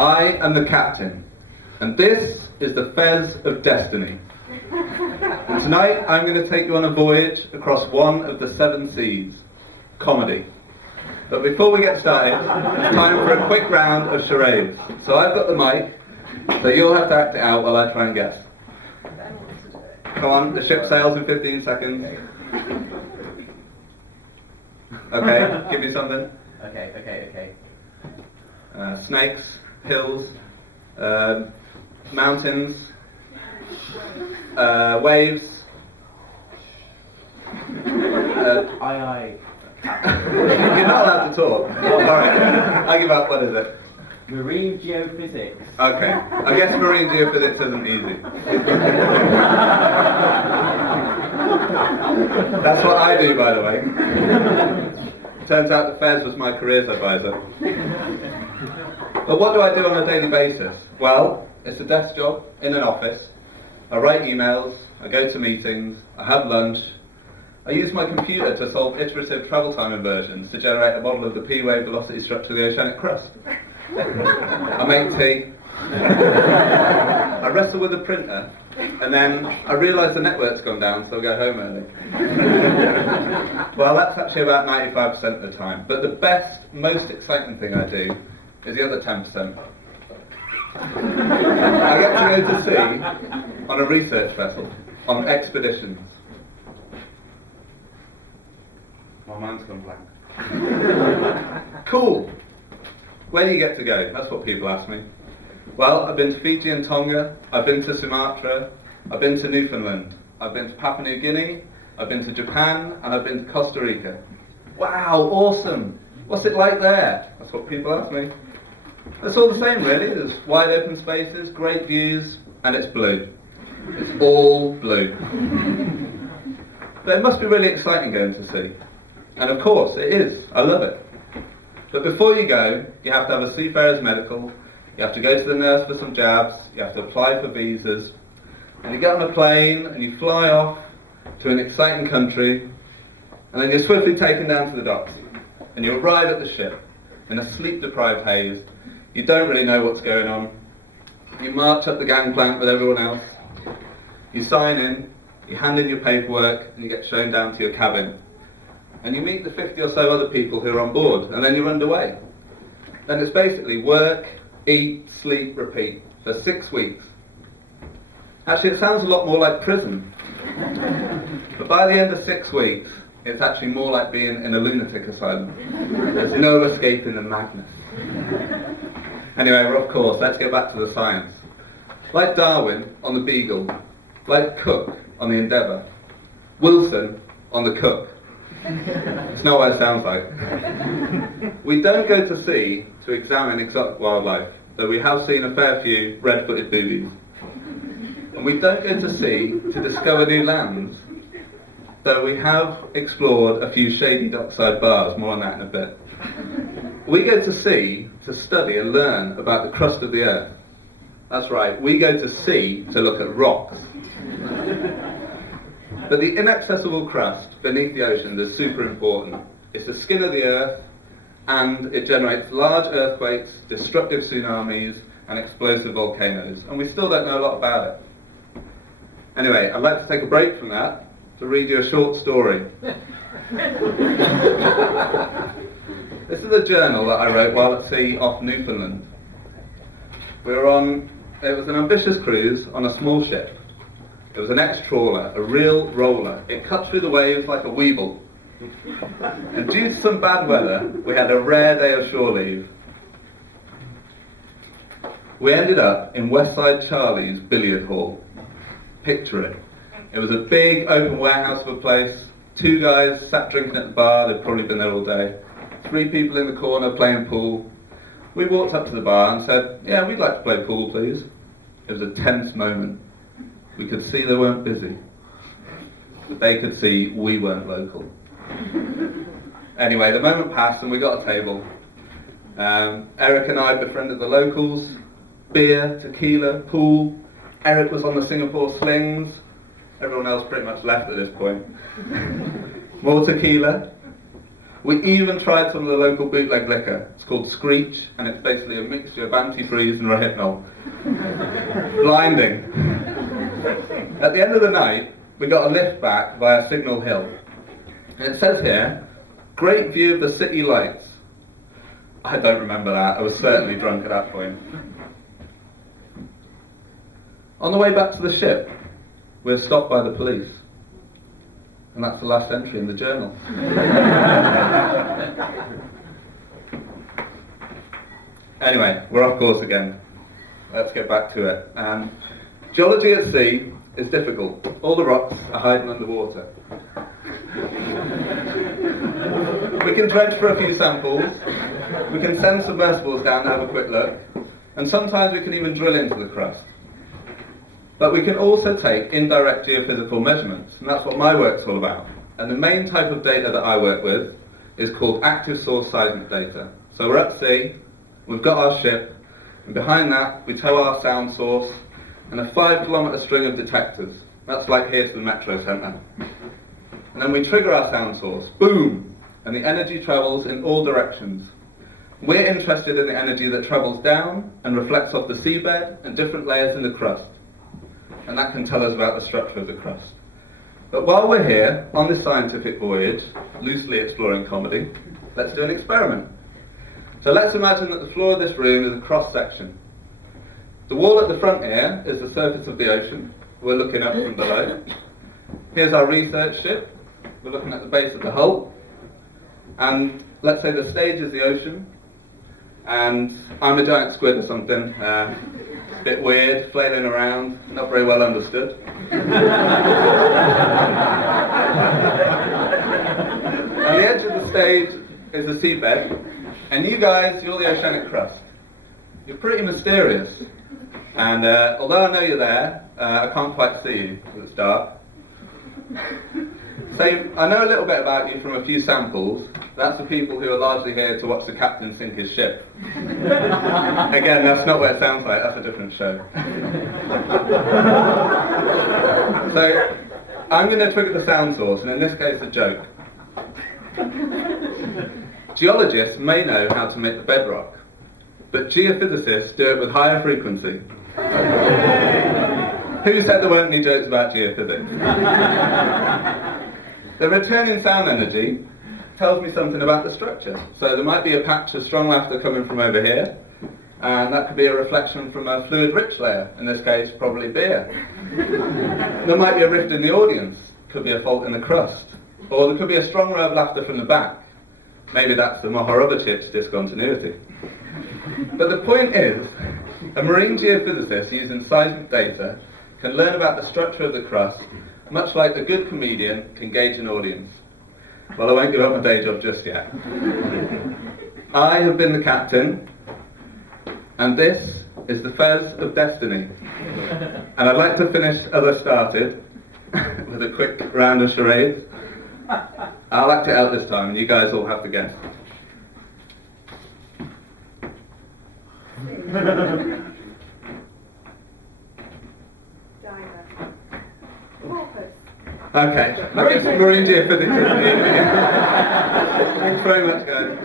I am the captain, and this is the Fez of Destiny. And tonight I'm going to take you on a voyage across one of the 7 seas, comedy. But before we get started, it's time for a quick round of charades. So I've got the mic, so you'll have to act it out while I try and guess. Come on, the ship sails in 15 seconds. Okay, give me something. Okay. Snakes, hills, mountains, waves. Aye. You're not allowed to talk. Alright, I give up. What is it? Marine geophysics. Okay, I guess marine geophysics isn't easy. That's what I do, by the way. Turns out that Fez was my careers advisor. But what do I do on a daily basis? Well, it's a desk job in an office. I write emails, I go to meetings, I have lunch. I use my computer to solve iterative travel time inversions to generate a model of the P-wave velocity structure of the oceanic crust. I make tea. I wrestle with a printer, and then I realise the network's gone down, so I go home early. Well, that's actually about 95% of the time. But the best, most exciting thing I do is the other 10%. I get to go to sea on a research vessel, on expeditions. My mind's gone blank. Cool. Where do you get to go? That's what people ask me. Well, I've been to Fiji and Tonga, I've been to Sumatra, I've been to Newfoundland, I've been to Papua New Guinea, I've been to Japan, and I've been to Costa Rica. Wow, awesome! What's it like there? That's what people ask me. It's all the same, really. There's wide open spaces, great views, and it's blue. It's all blue. But it must be really exciting going to sea. And of course, it is. I love it. But before you go, you have to have a seafarer's medical, you have to go to the nurse for some jabs, you have to apply for visas, and you get on a plane and you fly off to an exciting country, and then you're swiftly taken down to the docks, and you arrive at the ship in a sleep-deprived haze. You don't really know what's going on. You march up the gangplank with everyone else, you sign in, you hand in your paperwork, and you get shown down to your cabin. And you meet the 50 or so other people who are on board, and then you're underway. Then it's basically work, eat, sleep, repeat for 6 weeks. Actually, it sounds a lot more like prison. But by the end of 6 weeks, it's actually more like being in a lunatic asylum. There's no escaping the madness. Anyway, well, of course, let's go back to the science. Like Darwin on the Beagle, like Cook on the Endeavour, Wilson on the Cook. It's not what it sounds like. We don't go to sea to examine exotic wildlife, though we have seen a fair few red-footed boobies. And we don't go to sea to discover new lands, though we have explored a few shady dockside bars, more on that in a bit. We go to sea to study and learn about the crust of the earth. That's right, we go to sea to look at rocks. But the inaccessible crust beneath the oceans is super important. It's the skin of the earth, and it generates large earthquakes, destructive tsunamis, and explosive volcanoes. And we still don't know a lot about it. Anyway, I'd like to take a break from that to read you a short story. This is a journal that I wrote while at sea off Newfoundland. It was an ambitious cruise on a small ship. It was an ex-trawler, a real roller. It cut through the waves like a weevil. And due to some bad weather, we had a rare day of shore leave. We ended up in Westside Charlie's billiard hall. Picture it. It was a big open warehouse of a place. 2 guys sat drinking at the bar, they'd probably been there all day. 3 people in the corner playing pool. We walked up to the bar and said, "Yeah, we'd like to play pool, please." It was a tense moment. We could see they weren't busy, but they could see we weren't local. Anyway, the moment passed and we got a table. Eric and I befriended the locals. Beer, tequila, pool. Eric was on the Singapore slings. Everyone else pretty much left at this point. More tequila. We even tried some of the local bootleg liquor. It's called Screech, and it's basically a mixture of antifreeze and Rohypnol. Blinding. At the end of the night, we got a lift back via Signal Hill. And it says here, great view of the city lights. I don't remember that. I was certainly drunk at that point. On the way back to the ship, we're stopped by the police. And that's the last entry in the journal. Anyway, we're off course again. Let's get back to it. Geology at sea is difficult. All the rocks are hiding underwater. We can dredge for a few samples. We can send submersibles down to have a quick look. And sometimes we can even drill into the crust. But we can also take indirect geophysical measurements, and that's what my work's all about. And the main type of data that I work with is called active source seismic data. So we're at sea, we've got our ship, and behind that we tow our sound source and a 5-kilometre string of detectors. That's like here to the metro centre. And then we trigger our sound source, boom, and the energy travels in all directions. We're interested in the energy that travels down and reflects off the seabed and different layers in the crust. And that can tell us about the structure of the crust. But while we're here, on this scientific voyage, loosely exploring comedy, let's do an experiment. So let's imagine that the floor of this room is a cross-section. The wall at the front here is the surface of the ocean. We're looking up from below. Here's our research ship. We're looking at the base of the hull. And let's say the stage is the ocean. And I'm a giant squid or something. A bit weird, flailing around, not very well understood. And the edge of the stage is the seabed, and you guys, you're the oceanic crust. You're pretty mysterious, and although I know you're there, I can't quite see you because it's dark. So I know a little bit about you from a few samples. That's the people who are largely here to watch the captain sink his ship. Again, that's not what it sounds like, that's a different show. So, I'm going to trigger the sound source, and in this case, a joke. Geologists may know how to make the bedrock, but geophysicists do it with higher frequency. Who said there weren't any jokes about geophysics? The return in sound energy tells me something about the structure. So there might be a patch of strong laughter coming from over here, and that could be a reflection from a fluid-rich layer, in this case probably beer. There might be a rift in the audience, could be a fault in the crust, or there could be a strong row of laughter from the back. Maybe that's the Mohorovich's discontinuity. But the point is, a marine geophysicist using seismic data can learn about the structure of the crust, much like a good comedian can gauge an audience. Well, I won't give up my day job just yet. I have been the captain, and this is the Fez of Destiny. And I'd like to finish as I started, with a quick round of charades. I'll act it out this time, and you guys all have to guess. Okay, marine geophysics. Thanks very much, guys.